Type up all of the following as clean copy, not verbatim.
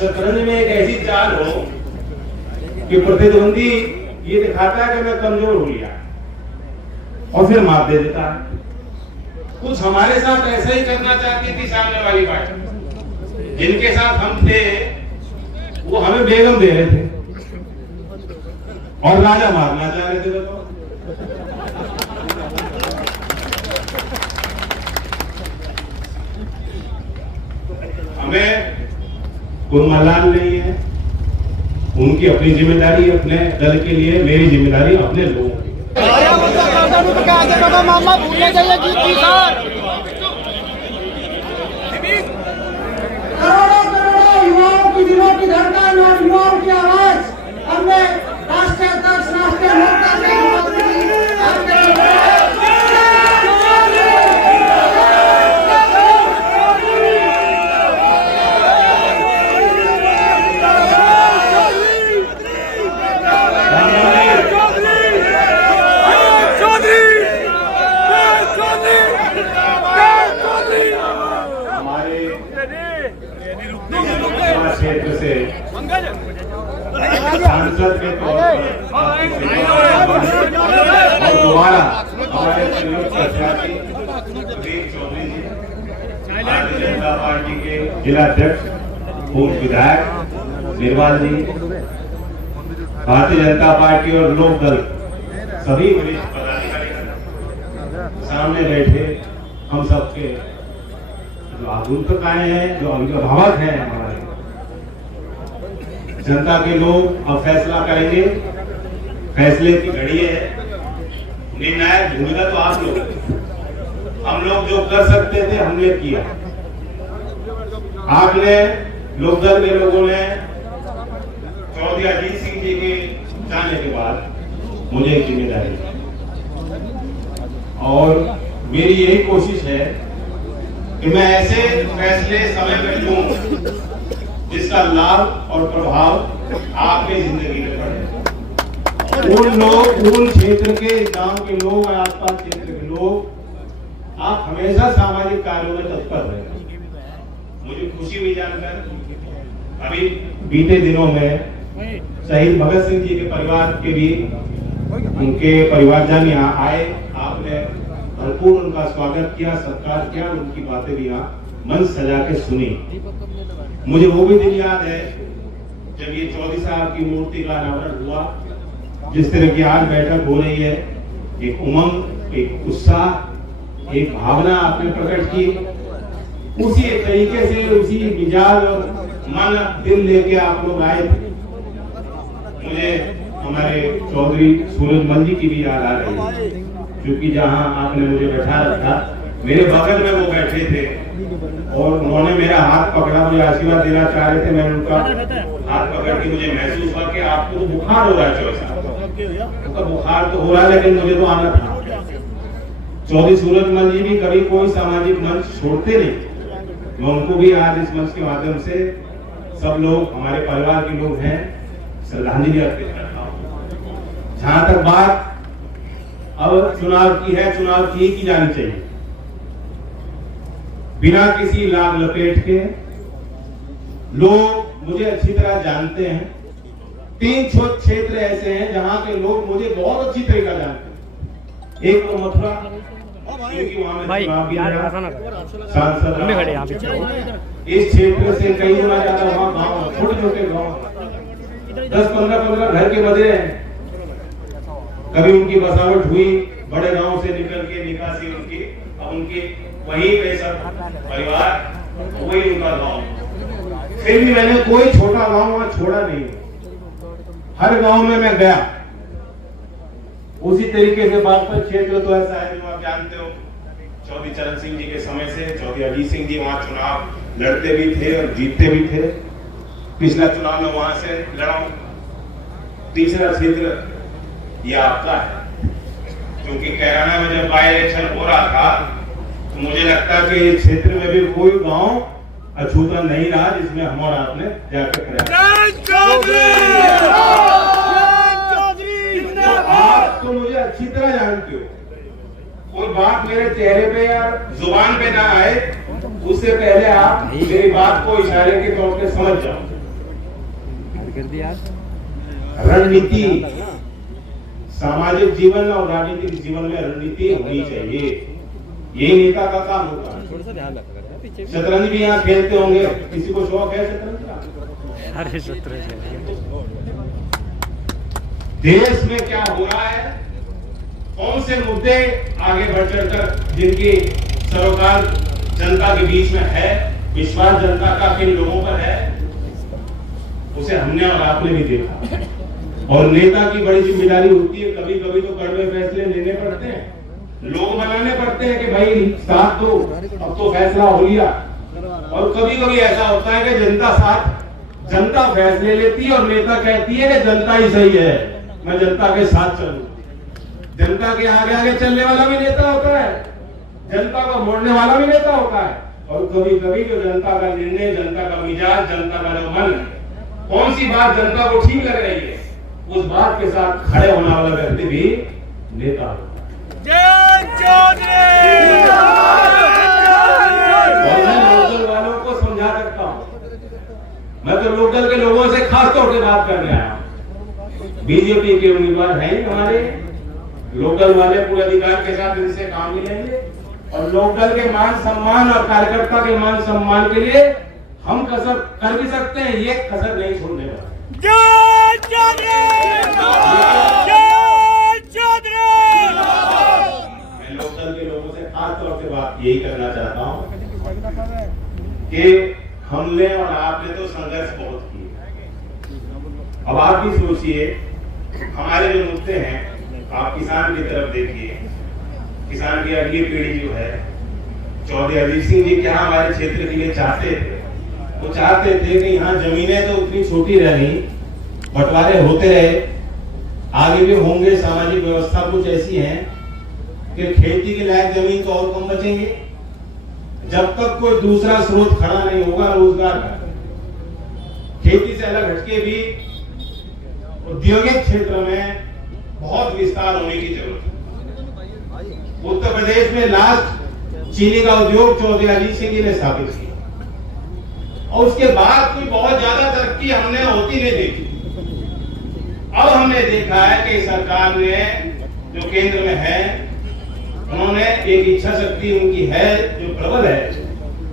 शतरंज में एक ऐसी चाल हो कि प्रतिद्वंदी ये दिखाता है कि मैं कमजोर हो गया और फिर मात दे देता है। कुछ हमारे साथ ऐसा ही करना चाहती थी सामने वाली पार्टी। जिनके साथ हम थे वो हमें बेगम दे रहे थे और राजा मारना चाह रहे थे। तो हमें कोई मलाल नहीं है, उनकी अपनी जिम्मेदारी अपने दल के लिए, मेरी जिम्मेदारी अपने लोगों की। मामा भूलने जाइए जीती सर। करोड़ों करोड़ों युवाओं की दिलों की धड़कन और युवाओं की आवाज हमने राष्ट्रीय अध्यक्ष राष्ट्रीय मोर्चा के क्षेत्र से सांसद के तौर पर दोबारा हमारे संयुक्त प्रत्याशी प्रदीप चौधरी जी, भारतीय जनता पार्टी के जिला अध्यक्ष पूर्व विधायक निर्वाल जी, भारतीय जनता पार्टी और लोक दल सभी वरिष्ठ पदाधिकारी सामने बैठे हम सबके जो आगुंतक आए हैं, जो अभिभावक हैं, हमारे जनता के लोग अब फैसला करेंगे। फैसले की घड़ी है, निर्णायक भूमिका तो आप लोग, हम लोग जो कर सकते थे हमने किया। आपने लोकदल के लोगों ने चौधरी अजीत सिंह जी के जाने के बाद मुझे एक जिम्मेदारी और मेरी यही कोशिश है कि मैं ऐसे फैसले समय पर लूं जिसका लाभ और प्रभाव आपकी जिंदगी में पड़े। उन लोग, उन क्षेत्र के, गांव के लोग और आसपास क्षेत्र के लोग, आप हमेशा सामाजिक कार्यों में तत्पर रहे। मुझे खुशी हुई जानकर अभी बीते दिनों में शहीद भगत सिंह जी के परिवार के भी, उनके परिवारजन यहाँ आए, आपने भरपूर उनका स्वागत किया, सत्कार किया, उनकी बातें भी यहाँ मन सजा के सुनी। मुझे वो भी दिन याद है जब ये चौधरी साहब की मूर्ति का अनावरण हुआ, जिस तरह की आज बैठक हो रही है, एक उमंग, एक उत्साह, एक भावना आपने प्रकट की, उसी एक तरीके से, उसी मिजाज और मन दिल लेके आप लोग आए थे। मुझे हमारे चौधरी सूरजमल जी की भी याद आ रही है, क्योंकि जहां आपने मुझे बैठा रखा, मेरे बगल में वो बैठे थे और उन्होंने मेरा हाथ पकड़ा, मुझे आशीर्वाद देना चाह रहे थे। मैंने उनका हाथ पकड़ के मुझे महसूस हुआ कि आपको तो बुखार हो रहा है चौधरी साहब, उनका बुखार तो हो रहा है लेकिन मुझे तो आना था। चौधरी सूरजमल जी भी कभी कोई सामाजिक मंच छोड़ते नहीं। मैं उनको भी आज इस मंच के माध्यम से सब लोग, हमारे परिवार के लोग हैं, श्रद्धांजलि अर्पित करता हूँ। जहां तक बात अब चुनाव की है, चुनाव की जानी चाहिए बिना किसी लाभ लपेट के। लोग मुझे अच्छी तरह जानते हैं। 3 क्षेत्र ऐसे हैं जहां के लोग मुझे बहुत अच्छी तरीका जानते हैं। एक तो मथुरा, क्योंकि वहां सांसद इस क्षेत्र से कई गुना ज्यादा, वहां गाँव, छोटे छोटे गाँव 10-15 घर के बदले हैं। कभी उनकी बसावट हुई बड़े गांव से निकल के, निकासी उनकी, अब उनकी वहीं पे सब परिवार, वही उनका गांव। फिर भी मैंने कोई छोटा गांव वहां छोड़ा नहीं। हर गांव में मैं गया। उसी तरीके से बागपत क्षेत्र तो ऐसा है जो आप जानते हो, चौधरी चरण सिंह जी के समय से चौधरी अजीत सिंह जी वहां चुनाव लड़ते भी थे और जीतते भी थे। पिछला चुनाव में वहां से लड़ा। तीसरा क्षेत्र ये आपका है, क्योंकि कैराना में जब बाय इलेक्शन हो रहा था तो मुझे लगता है कि इस क्षेत्र में भी कोई गांव अछूता नहीं रहा जिसमें हम और आपने जाकर आप तो मुझे अच्छी तरह जानते हो। कोई बात मेरे चेहरे पे या जुबान पे ना आए उससे पहले आप मेरी बात को इशारे के तौर पे समझ जाओ। कर दिया। रणनीति, सामाजिक जीवन और राजनीतिक जीवन में रणनीति होनी चाहिए। यही नेता का काम होता है। थोड़ा सा ध्यान रखा पीछे। शतरंज भी यहाँ खेलते होंगे, किसी को शौक है शतरंज का? अरे शतरंज देश में क्या हो रहा है, कौन से मुद्दे आगे बढ़ चढ़कर जिनकी सरोकार जनता के बीच में है, विश्वास जनता का किन लोगों पर है, उसे हमने और आपने भी देखा। और नेता की बड़ी जिम्मेदारी होती है, कभी कभी तो कड़वे फैसले लेने पड़ते हैं, लोग बनाने पड़ते हैं कि भाई साथ दो, अब तो फैसला हो लिया। और कभी कभी ऐसा होता है कि जनता फैसले लेती है और नेता कहती है कि जनता ही सही है, मैं जनता के साथ चलूं। जनता के आगे आगे चलने वाला भी नेता होता है, जनता को मोड़ने वाला भी नेता होता है। और कभी कभी जो जनता का निर्णय, जनता का मिजाज, जनता का जो मन, कौन सी बात जनता को ठीक लग रही है, उस बात के साथ खड़े होने वाला व्यक्ति भी नेता होता है। और मैं लोकल वालों को समझा सकता हूँ, मैं तो लोकल के लोगों से खास तौर पे बात करने आया हूँ। बीजेपी के उम्मीदवार हैं हमारे, लोकल वाले पूरे अधिकार के साथ इनसे काम मिलेंगे और लोकल के मान सम्मान और कार्यकर्ता के मान सम्मान के लिए हम कसर कर भी सकते हैं, ये कसर नहीं छोड़ने वाले। मैं लोकल के लोगों से खास तौर से बात यही करना चाहता हूँ कि हमने और आपने तो संघर्ष बहुत किया। अब आप भी सोचिए, हमारे जो मुद्दे हैं, आप किसान की तरफ देखिए, किसान की अगली पीढ़ी जो है, चौधरी अजीत सिंह जी क्या हमारे क्षेत्र के लिए चाहते थे? वो चाहते थे कि यहाँ जमीनें तो उतनी छोटी रही, बंटवारे होते रहे, आगे भी होंगे। सामाजिक व्यवस्था कुछ ऐसी है कि खेती के लायक जमीन तो और कम बचेंगे जब तक कोई दूसरा स्रोत खड़ा नहीं होगा रोजगार का। खेती से अलग हटके भी औद्योगिक क्षेत्र में बहुत विस्तार होने की जरूरत है। उत्तर प्रदेश में लास्ट चीनी का उद्योग चौधरी अजीत सिंह जी ने स्थापित किया और उसके बाद कोई बहुत ज्यादा तरक्की हमने होती नहीं देखी। अब हमने देखा है कि सरकार ने जो केंद्र में है, उन्होंने एक इच्छा शक्ति उनकी है जो प्रबल है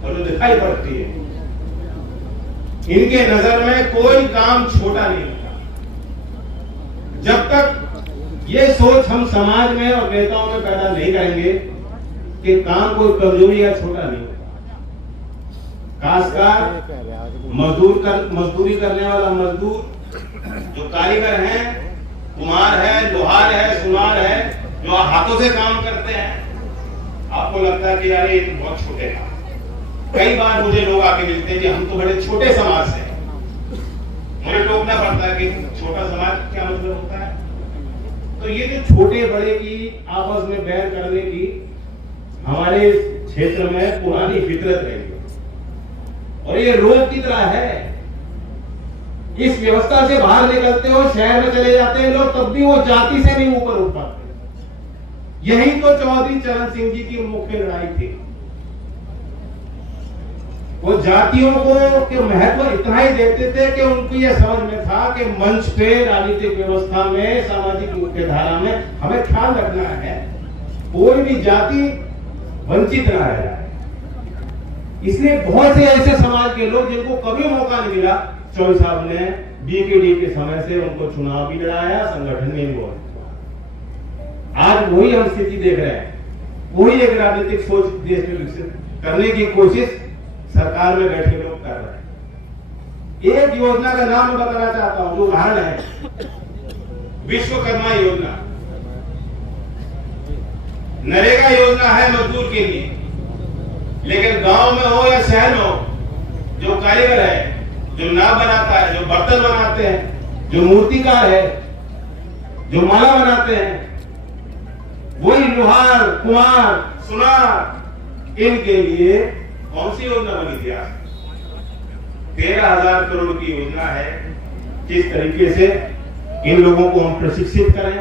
और जो दिखाई पड़ती है। इनके नजर में कोई काम छोटा नहीं होता। जब तक ये सोच हम समाज में और नेताओं में पैदा नहीं करेंगे कि काम कोई कमजोरी या छोटा नहीं होता। खासकर मजदूरी करने वाला मजदूर, जो कारीगर हैं, कुम्हार है, लोहार है, सुनार है, जो हाथों से काम करते हैं, आपको लगता है कि यार ये तो बहुत छोटे हैं। कई बार मुझे लोग आके मिलते हैं कि हम तो बड़े छोटे समाज से, मुझे टोकना पड़ता है कि छोटा समाज क्या मतलब होता है। तो ये जो छोटे बड़े की आपस में बैर करने की हमारे क्षेत्र में पुरानी फितरत रही है और ये रोग की तरह है। इस व्यवस्था से बाहर निकलते हो, शहर में चले जाते हैं लोग, तब भी वो जाति से नहीं ऊपर उठ पाते। यही तो चौधरी चरण सिंह जी की मुख्य लड़ाई थी। वो जातियों को के महत्व इतना ही देते थे कि उनको यह समझ में था कि मंच पे, राजनीतिक व्यवस्था में, सामाजिक मुख्य धारा में हमें ख्याल रखना है, कोई भी जाति वंचित ना रह जाए। इसलिए बहुत से ऐसे समाज के लोग जिनको कभी मौका नहीं मिला, चौधरी साहब ने बीकेडी के समय से उनको चुनाव भी लड़ाया, संगठन में भी। आज वही हम स्थिति देख रहे हैं, वही एक राजनीतिक सोच देश में विकसित करने की कोशिश सरकार में बैठे लोग कर रहे हैं। एक योजना का नाम मैं बताना चाहता हूं, जो उदाहरण है, विश्वकर्मा योजना। नरेगा योजना है मजदूर के लिए, लेकिन गांव में हो या शहर में हो, जो कारीगर है, जो नाव बनाता है, जो बर्तन बनाते हैं, जो मूर्तिकार है, जो माला बनाते हैं, वही लोहार, कुम्हार, सुनार, इनके लिए कौन सी योजना बनी थी? 13,000 करोड़ की योजना है। किस तरीके से इन लोगों को हम प्रशिक्षित करें,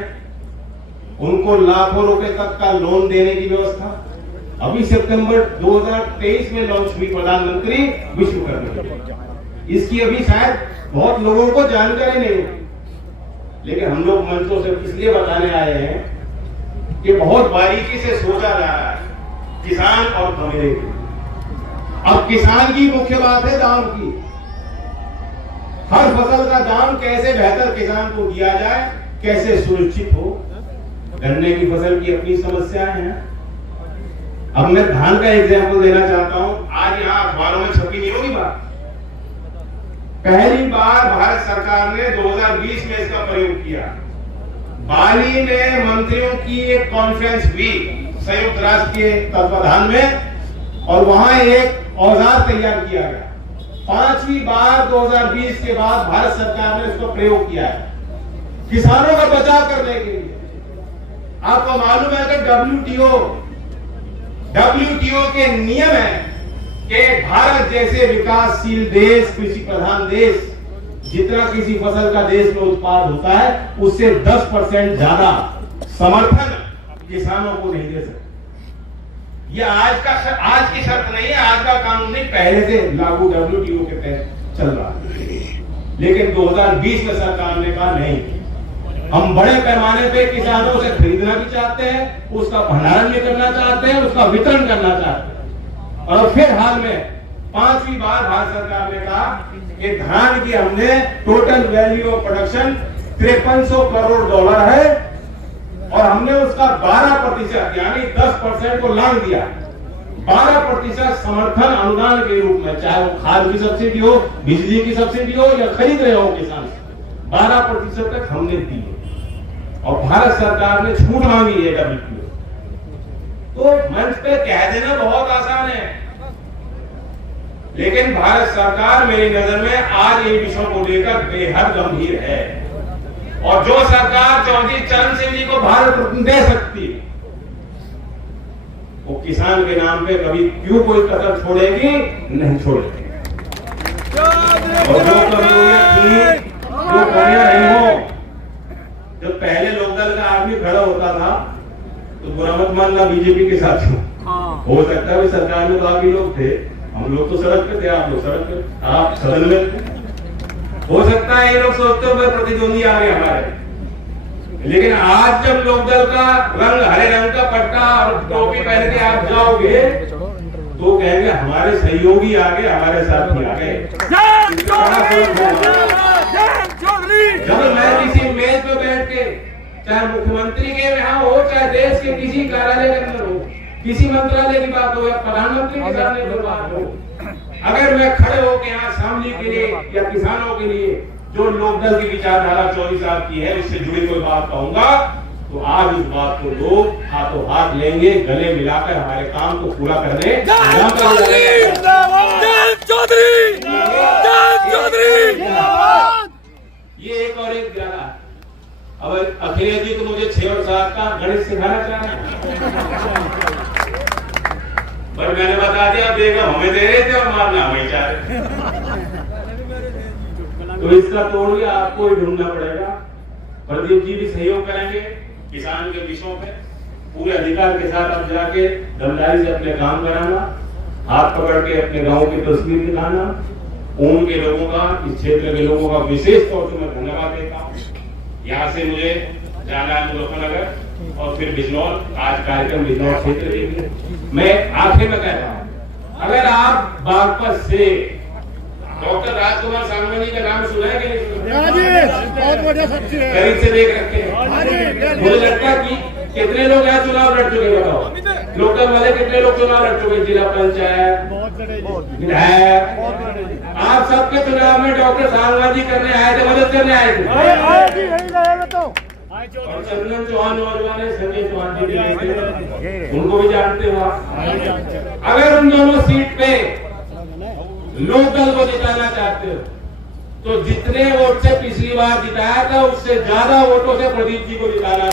उनको लाखों रुपए तक का लोन देने की व्यवस्था अभी सितंबर 2023 में लॉन्च हुई प्रधानमंत्री विश्वकर्मा योजना। इसकी अभी शायद बहुत लोगों को जानकारी नहीं है, लेकिन हम लोग मंचों से इसलिए बताने आए हैं कि बहुत बारीकी से सोचा जा रहा है किसान और भमेरे की। अब किसान की मुख्य बात है दाम की। हर फसल का दाम कैसे बेहतर किसान को दिया जाए, कैसे सुनिश्चित हो। गन्ने की फसल की अपनी समस्याएं हैं। अब मैं धान का एग्जाम्पल देना चाहता हूं। आज यहां अखबारों में छपी नहीं होगी बात। पहली बार भारत सरकार ने 2020 में इसका प्रयोग किया। बाली में मंत्रियों की एक कॉन्फ्रेंस हुई संयुक्त राष्ट्र के तत्वाधान में, और वहां एक औजार तैयार किया गया। 5वीं बार 2020 के बाद भारत सरकार ने इसका प्रयोग किया है किसानों का बचाव करने के लिए। आपको मालूम है कि WTO के नियम है कि भारत जैसे विकासशील देश, कृषि प्रधान देश, जितना किसी फसल का देश में उत्पाद होता है उससे 10% ज्यादा समर्थन किसानों को नहीं दे सकते। ये आज की शर्त नहीं है, आज का कानून नहीं, पहले से लागू WTO के तहत चल रहा है। लेकिन 2020 में सरकार ने कहा नहीं, हम बड़े पैमाने पे किसानों से खरीदना भी चाहते हैं, उसका भंडारण भी करना चाहते हैं, उसका वितरण करना चाहते हैं। और फिर हाल में 5वीं बार भारत सरकार ने कहा कि धान की हमने total value of production $5300 crore है, और हमने उसका 12% यानी 10% को लांग दिया। 12% समर्थन अनुदान के रूप में, चाहे वो खाद की सब्सिडी हो, बिजली की सब्सिडी हो, या खरीद रहे हो किसान से, 12% तक हमने दी है। और भारत सरकार ने छूट मांगी है WTO। तो मंच पे कह देना बहुत आसान है, लेकिन भारत सरकार मेरी नजर में आज इन विषयों को लेकर बेहद गंभीर है। और जो सरकार चौधरी चरण सिंह जी को भारत रत्न दे सकती है, वो किसान के नाम पे कभी क्यों कोई कसर छोड़ेगी? नहीं छोड़ेगी। और जो कमियां नहीं हो, जो पहले लोकदल का आदमी खड़ा होता था, तो बुरा मत मानना बीजेपी के साथ हो सकता है सरकार में काफी लोग थे, हम लोग तो सड़क पे थे, आप लोग सड़क पे, आप सदन में थे। हो सकता है ये लोग सोचते हुए प्रतिद्वंदी आ गए हमारे, लेकिन आज जब लोकदल का रंग हरे रंग का पट्टा और टोपी पहन के आप जाओगे तो कहेंगे हमारे सहयोगी आ गए, हमारे साथी आ गए। जब मैं किसी मेज पे बैठ के, चाहे मुख्यमंत्री के यहाँ हो, चाहे देश के किसी कार्यालय के अंदर हो, किसी मंत्रालय की बात हो या प्रधानमंत्री के सामने कोई बात हो, अगर मैं खड़े होकर यहाँ शामली के लिए या किसानों के लिए जो लोकदल की विचारधारा 24 साल की है उससे जुड़ी कोई बात कहूंगा, तो आज उस बात को लोग हाथों हाथ लेंगे, गले मिलाकर हमारे काम को पूरा करने। ये एक और एक ग्यारह। अब अखिलेश जी तो मुझे 6 और 7 का गणित सिखाना चाह रहे हैं, पर मैंने बता दिया बेगम हमें दे रहे थे और मारना हमें चाह रहे थे। तो इसका तोड़ भी आपको ही ढूंढना पड़ेगा। प्रदीप जी भी सहयोग करेंगे किसान के विषयों पे, पूरे अधिकार के साथ अब जाके दमदारी से अपने काम कराना, हाथ पकड़ के अपने गांव की तस्वीर दिखाना। ऊन के लोगों का, इस क्षेत्र के लोगों का विशेष तौर से मैं धन्यवाद देता हूँ। यहाँ से मुझे जाना है मुजफ्फरनगर और फिर बिजनौर, आज कार्यक्रम बिजनौर क्षेत्र के लिए। मैं आखिर में कहता हूँ, अगर आप बागपत से डॉक्टर राजकुमार सांगवानी का नाम सुना है कि नहीं सुना? बहुत बढ़िया शख्स है, करीब से देख रखे हैं। मुझे लगता है कि कितने लोग यहाँ चुनाव लड़ चुके, बताओ लोकल वाले कितने लोग चुनाव लड़ चुके, जिला पंचायत, विधायक। आप सबके चुनाव में डॉक्टर सांगवानी करने आए थे, मदद करने आए थे। और चंदन चौहान नौजवान है, संजय चौहान जी भी, उनको भी जानते हो आप। अगर उन दोनों सीट पे लोकदल को जिताना चाहते हो तो जितने वोट से पिछली बार जिताया था उससे ज्यादा वोटों से प्रदीप जी को जिताना है।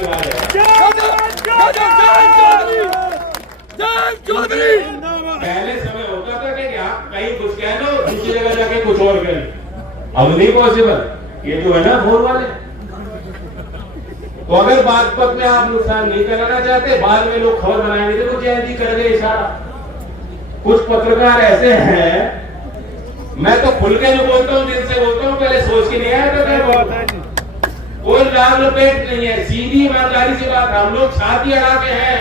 पहले समय होता था कि आप कहीं कुछ कह लो, दूसरी जगह जाके कुछ और कह लो, अब नहीं पॉसिबल। ये जो है ना फोर वाले, तो अगर बागपत में आप नुकसान नहीं कराना चाहते, बाद में लोग खबर बनाएंगे तो जयंती कर गए इशारा। कुछ पत्रकार ऐसे हैं मैं तो खुल के जो बोलता हूँ, दिल से बोलता हूँ, पहले सोच के नहीं आया था। कोई लाभ लपेट नहीं है, सीधी ईमानदारी से बात। हम लोग छाती अड़ा के हैं।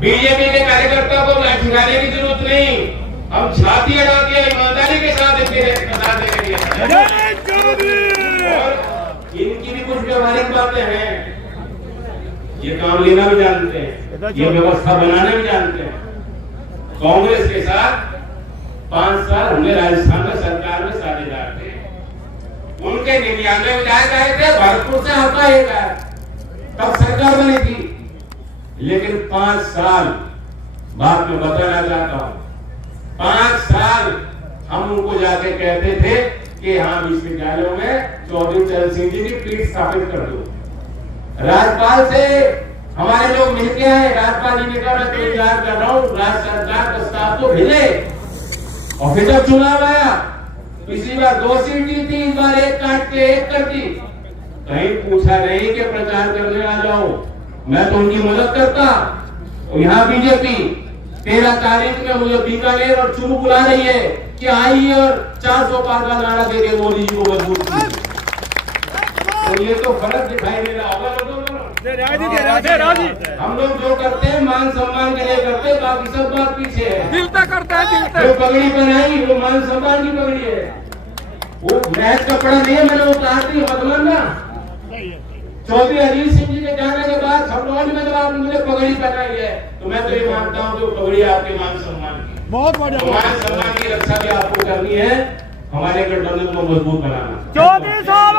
बीजेपी के कार्यकर्ता को ठिकाने की जरूरत नहीं, हम छाती अड़ा के ईमानदारी के साथ बता देंगे। और इनकी भी कुछ व्यवहारिक बातें हैं, ये काम लेना भी जानते हैं, ये व्यवस्था बनाना भी जानते हैं। कांग्रेस के साथ 5 साल हमने राजस्थान में सरकार में साझेदार थे। उनके 99 विधायक आए थे, भरतपुर से आता है, तब सरकार बनी थी। लेकिन 5 साल बात में बताना चाहता हूं, 5 साल हम उनको जाके कहते थे कि हाँ विश्वविद्यालयों में चौधरी चरण सिंह जी की पीठ स्थापित कर दो। राज्यपाल से हमारे लोग मिलके आए, राज्यपाल जी ने कहा मैं तो इंतजार कर रहा हूँ, राज्य सरकार प्रस्ताव तो भेजे। और फिर जब चुनाव आया, पिछली बार 2 सीट जीती, इस बार 1 काट के 1 कर दी। कहीं पूछा नहीं कि प्रचार करने आ जाओ, मैं तो उनकी मदद करता। और यहाँ बीजेपी 13 तारीख में मुझे बीकानेर और चुरू बुला रही है कि आइए और 400 पार का नारा दे के मोदी जी को मजबूत कीजिए। तो ये तो फर्क दिखाई दे रहा होगा लोगों को। हम लोग जो करते हैं मान सम्मान के लिए करते हैं, बाकी सब बात पीछे है। दिलता करता है, दिलता। जो पगड़ी बनाई वो मान सम्मान की पगड़ी है, वो महज कपड़ा नहीं है, मैंने उतार दी बदलन ना। चौधरी अजीत सिंह जी के जाने के बाद खबरौली में जब आपने पगड़ी पहनाई है, तो मैं तो ये मानता हूँ कि पगड़ी आपके मान सम्मान की, बहुत बढ़िया। मान सम्मान की रक्षा भी आपको करनी है, हमारे गठबंधन को मजबूत बनाना। चौधरी साहब